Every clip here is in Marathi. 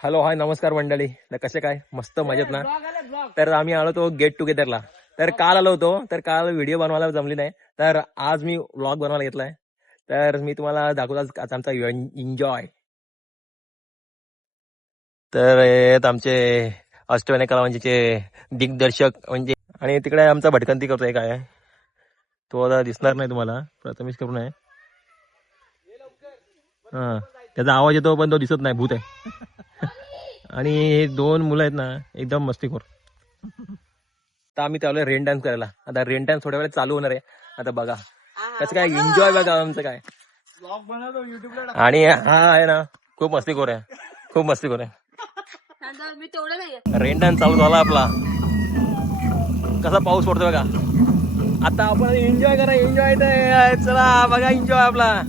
हॅलो हाय नमस्कार मंडळी. तर कसे काय मस्त मजेत ना. तर आम्ही आलो होतो गेट टुगेदरला. तर काल आलो होतो, तर काल व्हिडिओ बनवायला जमली नाही, तर आज मी व्लॉग बनवायला घेतलाय. तर मी तुम्हाला दाखवतो आज आमचा एन्जॉय. तर हे आहेत आमचे अष्टविनायक कलावंतीचे दिग्दर्शक म्हणजे, आणि तिकडे आमचा भटकंती करतोय काय, तो आता दिसणार नाही तुम्हाला, प्रथमेश करून आहे. हा, त्याचा आवाज येतो पण तो दिसत नाही, भूत आहे. आणि हे दोन मुलं आहेत ना, एकदम मस्तीखोर. आता आम्ही चालू रेन डान्स करायला. आता रेन डान्स थोड्या वेळात चालू होणार आहे. आता बघा कसं काय एन्जॉय बघा आमचं काय. आणि हा आहे ना खूप मस्तीखोर आहे, खूप मस्तीखोर आहे. रेन डान्स चालू झाला आपला. कसा पाऊस पडतो बघा. आता आपण एन्जॉय करा, एन्जॉय. चला बघा एन्जॉय आपला.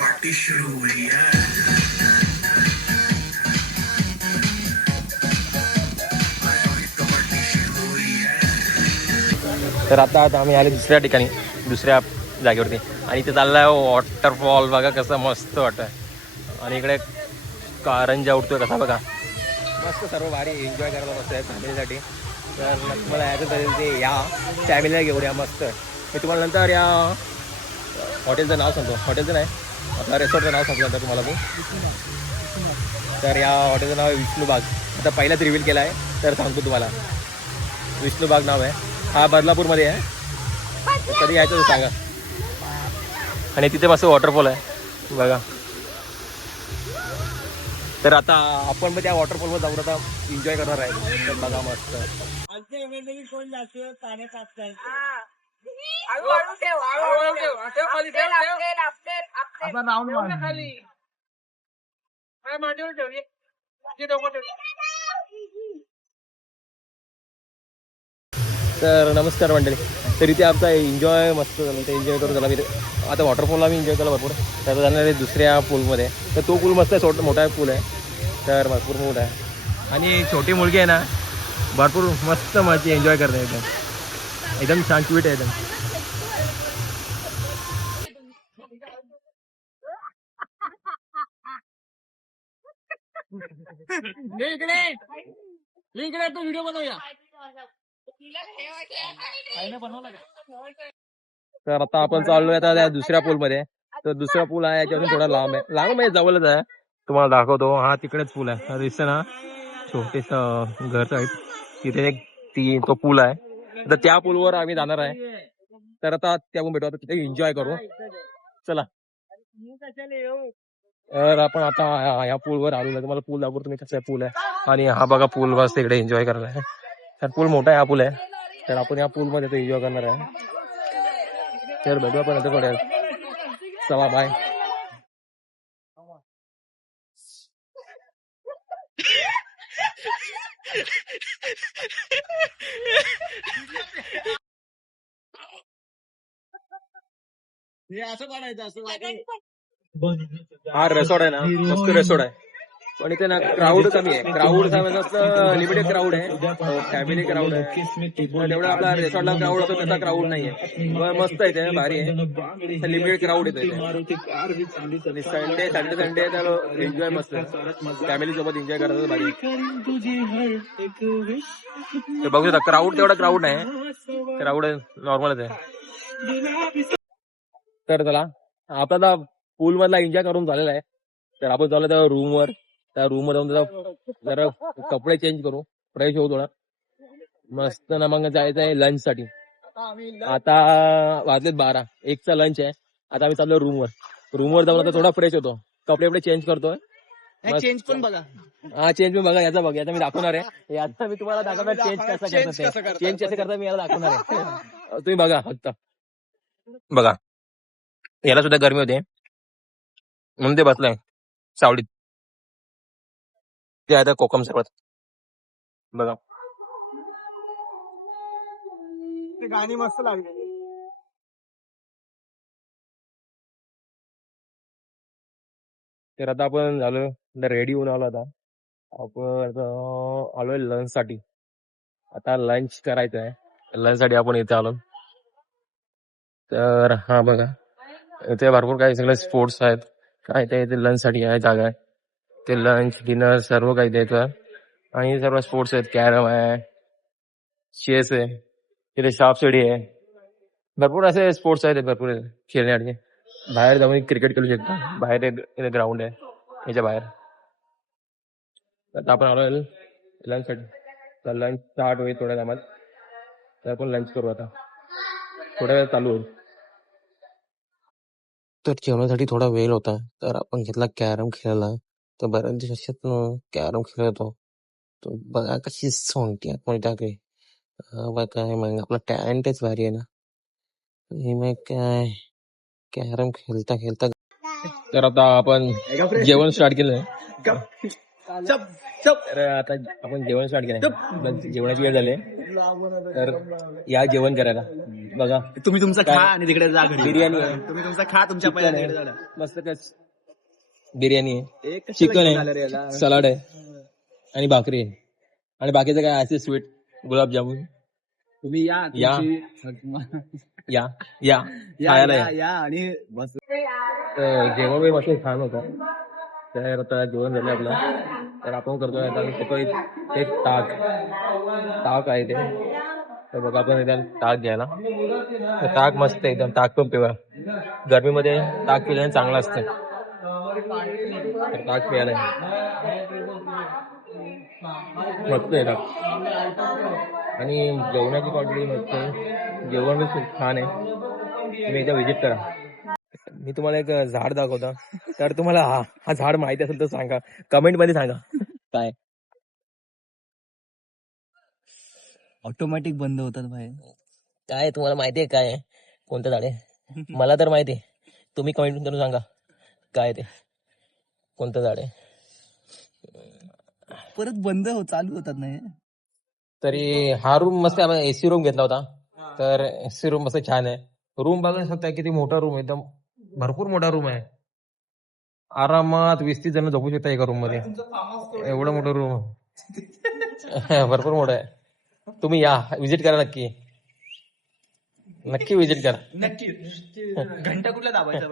पार्टी शुरू हुई है. तर आता आम्ही आले दुसऱ्या ठिकाणी, दुसऱ्या जागेवरती, आणि इथे चाललाय वॉटरफॉल. बघा कसं मस्त वाटतंय. आणि इकडे कारंजा उडतोय कसा बघा, मस्त सर्व भारी एन्जॉय करायला मस्त आहे फॅमिलीसाठी. तर तुम्हाला यायचं चालेल ते या फॅमिलीला घेऊया मस्त. मी तुम्हाला नंतर या हॉटेलचं नाव सांगतो, हॉटेलचं नाही आपल्या रेसॉर्टचं नाव सांगतो नंतर तुम्हाला मी. तर या हॉटेलचं नाव आहे विष्णुबाग. आता पहिलाच रिव्हील केला आहे, तर सांगतो तुम्हाला. विष्णुबाग नाव आहे. हा बदलापूरमध्ये आहे. कधी यायचं तर सांगा. आणि तिथे मस्त वॉटरफॉल आहे बघा. तर आता आपण पण त्या वॉटरफॉलवर जाऊन आता एन्जॉय करणार आहे. तर बघा मस्त. कोण जाते पाण्यात असतात. तर नमस्कार मंडळी. तर इथे आमचा एन्जॉय मस्त झाला. ते एन्जॉय करून झाला. मी आता वॉटरफॉलला मी एन्जॉय केला भरपूर. तर जाणार आहे दुसऱ्या पूलमध्ये. तर तो पूल मस्त आहे, मोठा पूल आहे. तर भरपूर मोठा आहे. आणि छोटी मुलगी आहे ना, भरपूर मस्त मजा एन्जॉय करते एकदम. एकदम छान क्यूट आहे एकदम. इकडे तू व्हिडिओ बनवूया. तर आता आपण चाललोय आता त्या दुसऱ्या पूलमध्ये. तर दुसरा पूल आहे याच्यावरून थोडा लांब आहे, लांब म्हणजे जवळच आहे. तुम्हाला दाखवतो. हा तिकडेच पूल आहे, दिसतं ना छोटेस घर टाईप. तिथे एक तो पूल आहे. तर त्या पूलवर आम्ही जाणार आहे. तर आता त्याहून भेटू, आता तिथे एन्जॉय करू. चला. तर आपण आता ह्या पूलवर आलो. तुम्हाला पूल दाखवतो तुम्ही कसं पूल आहे. आणि हा बघा पूल बस तिकडे एन्जॉय करायला आहे. तर पूल मोठा आहे, हा पूल आहे. तर आपण या पूल मध्ये एन्जॉय करणार आहे. तर भेटू आपण नंतर थोड्या. चला बाय. हा रेसॉर्ट आहे ना, मस्त रेसॉर्ट आहे. पण इथे ना क्राऊड कमी आहे. क्राऊड लिमिटेड क्राऊड आहे, फॅमिली क्राऊड आहे. तेवढं आपला रेसॉर्टला क्राऊड होतो तसा क्राऊड नाहीये. मस्त आहे ते, भारी आहे. लिमिटेड क्राऊड येते. संडे संडे तर एन्जॉय मस्त, फॅमिली सोबत एन्जॉय करायचं भारी. ते बघू शकता क्राऊड, तेवढा क्राऊड नाही, क्राऊड नॉर्मलच आहे. तर चला आपला पूल मधला एन्जॉय करून झालेला आहे. तर आपण चालू त्या रूमवर. त्या रूम वर जाऊन जरा कपडे चेंज करू, फ्रेश होऊ थोडा मस्त ना. मग जायचं आहे लंच साठी. आता वाजलेत 12, 1चा लंच आहे. आता आम्ही चाललो रूमवर जाऊन आता थोडा फ्रेश होतो, कपडे चेंज करतोय. चेंज पण बघा. हा चेंज पण बघा, याचा याचा मी दाखवणार आहे. याचा मी तुम्हाला दाखवणार चेंज कसं करतात, चेंज कसं करता मी याला दाखवणार आहे. तुम्ही बघा फक्त बघा. याला सुद्धा गरमी होते म्हणून ते बसलाय सावलीत. ते आहे कोकम सरबत बघा. ते गाणी मस्त लागले. तर आता आपण झालो रेडी होऊन आलो. आता आपण आलोय लंच साठी. आता लंच करायचं आहे. लंच साठी आपण इथे आलो. तर हा बघा इथे भरपूर काही सगळे स्पोर्ट्स आहेत. काय ते इथे लंच साठी आहे जागा आहे. ते लंच डिनर सर्व काही द्यायचं. आणि सर्व स्पोर्ट्स आहेत. कॅरम आहे, चेस आहे, तिथे सापशिडी आहे. भरपूर असे स्पोर्ट्स आहेत भरपूर खेळण्याचे. बाहेर जाऊन क्रिकेट खेळू शकता. बाहेर एक ग्राउंड आहे याच्या बाहेर. आता आपण आलो लंच साठी. तर लंच स्टार्ट होईल थोड्या टायमात. तर आपण लंच करू आता. थोड्या वेळ चालू होईल. तर जेवणासाठी थोडा वेळ होता तर आपण घेतला कॅरम खेळायला. तर बऱ्याच दिवसात कॅरम खेळत होतो. तो बघा कशी सोंगटी आपण टाकली. बघा मग आपला टॅलेंटच भारी आहे ना. हे मग काय कॅरम खेळता खेळता. तर आता आपण जेवण स्टार्ट केलंय. तर आता आपण जेवण स्टार्ट केलंय. जेवणाची वेळ झाली. तर या जेवण करायला. बघा तुम्ही तुमचं खा आणि तिकडे जा घरी. बिर्याणी आहे, तुम्ही तुमचं खा तुमच्या चिकन पहिल्या आहे, मस्त बिर्याणी आहे, चिकन आहे, सलाड आहे आणि भाकरी आहे. आणि बाकीचं काय असे स्वीट गुलाबजामुन. तुम्ही या या या या खायला या. आणि बस. तर जेवण बी मस्त छान होतं. तर आता जेवण झालं आपलं. तर आपण करतोय आता एक ताक आहे ते. तर बघा आपण एकदम ताक घ्यायला. तर ताक मस्त आहे एकदम. ताक पण पिवा. गरमीमध्ये ताक पिल्याने चांगलं असतं. तर ताक प्यायला मस्त आहे ताक. आणि जेवणाची क्वालिटी मस्त आहे. जेवण बी खूप छान आहे. तुम्ही एकदा व्हिजिट करा. मी तुम्हाला एक झाड दाखवतो. तर तुम्हाला हा झाड माहिती असेल तर सांगा. कमेंट मध्ये सांगा. काय ऑटोमॅटिक बंद होतात बाहेर. काय तुम्हाला माहिती आहे काय कोणतं झाड आहे? मला तर माहिती आहे. तुम्ही कमेंट करून सांगा काय ते कोणतं झाड आहे. परत बंद चालू होतात नाही. तरी हा रूम मस्त आहे. एसी रूम घेतला होता. तर एसी रूम मस्त छान आहे. रूम बघू शकता किती मोठा रूम आहे. एकदम भरपूर मोठा रूम आहे. आरामात 20-30 जण झोपू शकता एका रूम मध्ये. एवढं मोठं रूम भरपूर मोठं आहे. तुम्ही या विजिट करा नक्की. नक्की विजिट करा. नक्की. घंटा कुठला दाबायचा?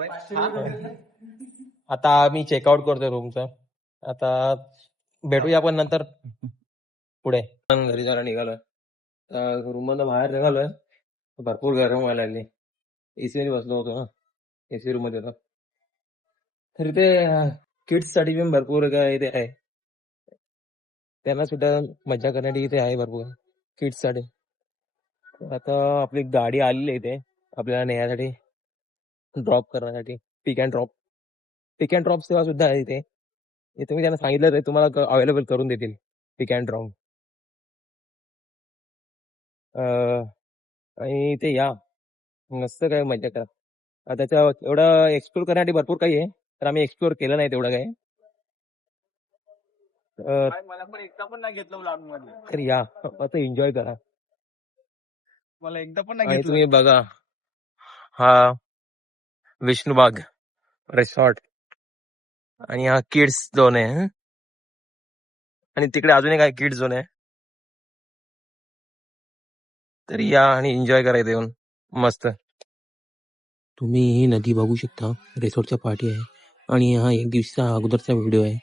आता आम्ही चेकआउट करतोय रूमचं. आता भेटूया आपण नंतर पुढे. घरी जायला निघालोय. रूम मधून बाहेर निघालोय. भरपूर गरम व्हायला लागली. एसी मध्ये बसलो होतो ना. एसी रूम मध्ये होतो. तर इथे किड्स साठी पण भरपूर काय इथे आहे. त्यांना सुद्धा मजा करण्यासाठी इथे आहे भरपूर किड्स साठी. आता आपली गाडी आलेली आहे इथे आपल्याला नेण्यासाठी, ड्रॉप करण्यासाठी. पिक अँड ड्रॉप सेवा सुद्धा आहे इथे. तुम्ही त्यांना सांगितलं तर तुम्हाला अवेलेबल करून देतील पिक अँड ड्रॉप. आणि इथे या मस्त काय मजा करा. त्याच्या एवढं एक्सप्लोर करण्यासाठी भरपूर काही आहे. तर आम्ही एक्सप्लोर केलं नाही तेवढं काय. मला पण एकदा पण नाही घेतलं लॉन मध्ये. तर या मस्त एन्जॉय करा. मला एकदा पण नाही आणि घेतलं. तुम्ही बघा हा विष्णुबाग रिसॉर्ट आणि हा किड्स झोन आहे. आणि तिकडे अजून एक आहे किड्स झोन आहे. तर या आणि एन्जॉय करायचं येऊन मस्त. तुम्ही ही नदी बघू शकता. रिसॉर्टच्या पाठी आहे. आणि हा एक दिवसाचा अगोदरचा व्हिडिओ आहे.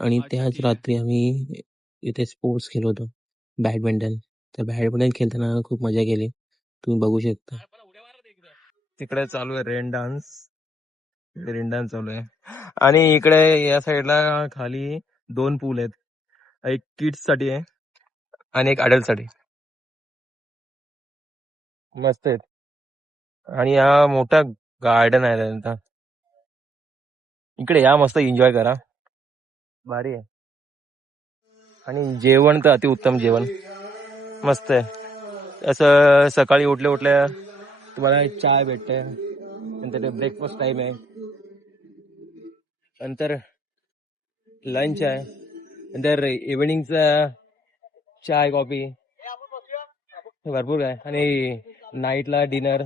आणि त्याच रात्री आम्ही इथे स्पोर्ट्स खेळलो होतो बॅडमिंटन. तर बॅडमिंटन खेळताना खूप मजा केली. तुम्ही बघू शकता. तिकडे चालू आहे रेन डान्स चालू आहे. आणि इकडे या साईडला खाली 2 पूल आहेत. एक किड्स साठी आहे आणि एक अडल्ट साठी. मस्त आहेत. आणि हा मोठा गार्डन आहे त्यांचा. इकडे या मस्त एन्जॉय करा. भारी आहे. आणि जेवण तर अतिउत्तम जेवण मस्त आहे. असं सकाळी उठल्या तुम्हाला चाय भेटते. नंतर ब्रेकफास्ट टाइम आहे. नंतर लंच आहे. नंतर इव्हिनिंगचा चाय कॉफी भरपूर काय आणि नाईटला डिनर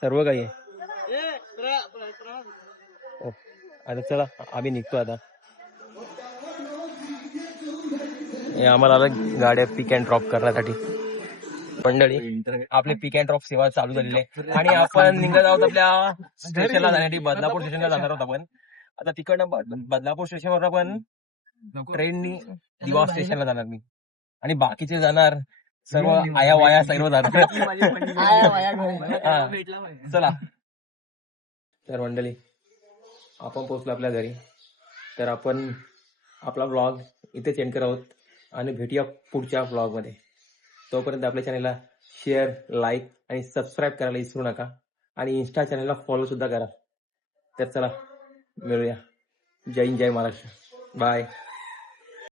सर्व काही आहे. ओ, आता चला आम्ही निघतो आता. हे आम्हाला आलं गाड्या पिक अँड ड्रॉप करण्यासाठी. मंडळी आपली पिक अँड ड्रॉप सेवा चालू झालेली आहे आणि आपण निघत आहोत आपल्या स्टेशनला जाण्यासाठी. बदलापूर स्टेशनला जाणार आहोत आपण. आता तिकडनं बदलापूर स्टेशनवर आपण ट्रेननी दिवा स्टेशनला जाणार मी आणि बाकीचे जाणार सर्व आया वाया सर्व जाणार. हा. चला तर मंडळी आपण पोहोचलो आपल्या घरी. तर आपण आपला व्लॉग इथे सेंड करत आहोत आणि भेटूया पुढच्या व्लॉगमध्ये. तोपर्यंत आपल्या चॅनलला शेअर, लाईक आणि सबस्क्राईब करायला विसरू नका आणि इंस्टा चॅनलला फॉलो सुद्धा करा. तर चला मिळूया. जय हिंद, जय महाराष्ट्र. बाय.